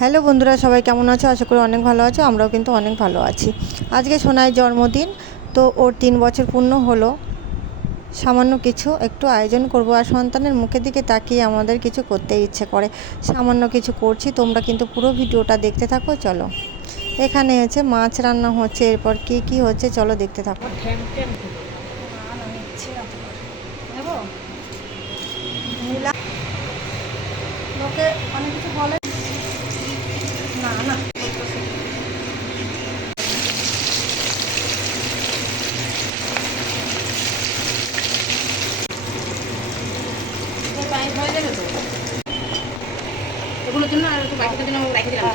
Hello বন্ধুরা, সবাই কেমন আছো? আশা করি অনেক ভালো আছো। আমরাও কিন্তু অনেক ভালো আছি। আজকে সোনাইয়ের জন্মদিন, তো ওর 3 বছর পূর্ণ হলো। সামান্য কিছু একটু আয়োজন করব, আর সন্তানের মুখের দিকে তাকিয়ে আমাদের কিছু করতে ইচ্ছে করে। সামান্য কিছু করছি, তোমরা কিন্তু পুরো ভিডিওটা দেখতে থাকো। চলো, এখানে হচ্ছে মাছ রান্না হচ্ছে, এরপর কি কি হচ্ছে চলো দেখতে থাকো। লোকে অনেক কিছু বলে না না। হয়ে যাবে তো ওগুলোর জন্য, আর একটু বাকিটার জন্য রেখে দিলাম।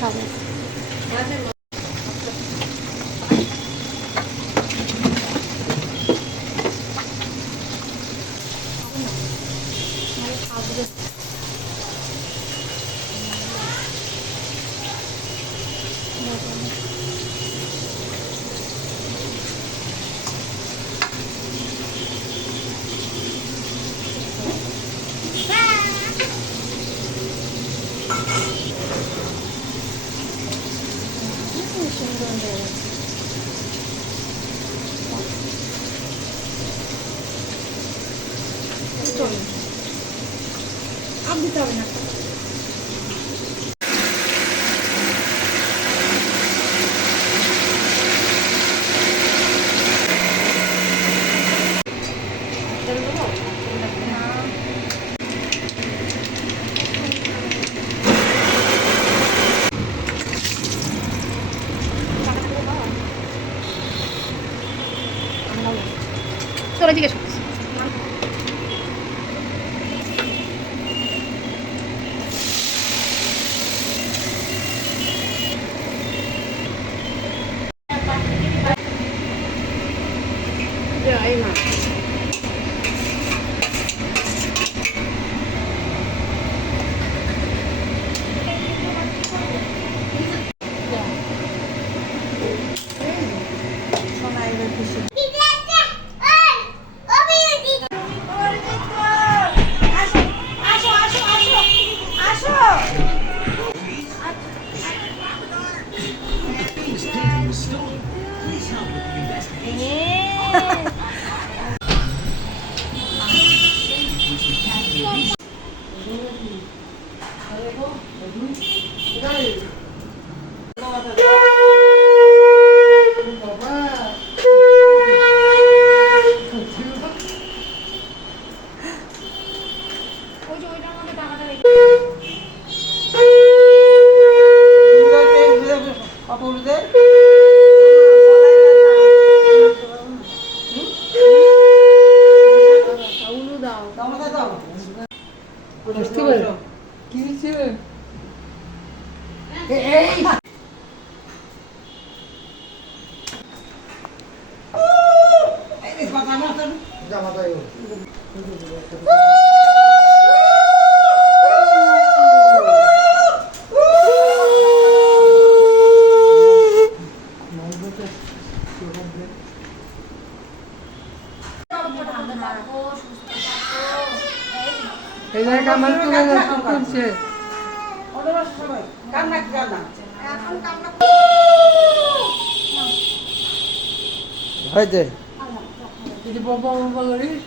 সবাই সুন্দর হয়ে গেছে। আর দিতে হবে না। তোরা জিজ্ঞেস করছিস এই জায়গায় আমার তুলে করছে হয়েছে যদি বাবা বাবা করিস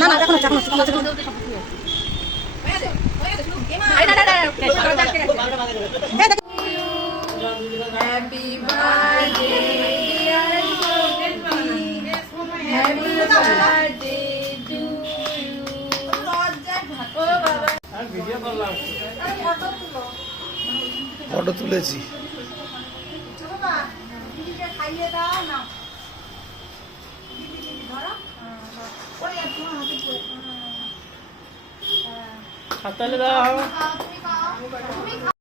না না দেখো ফটো তুলেছি। খাইয়ে দাও না হাততালি দাও।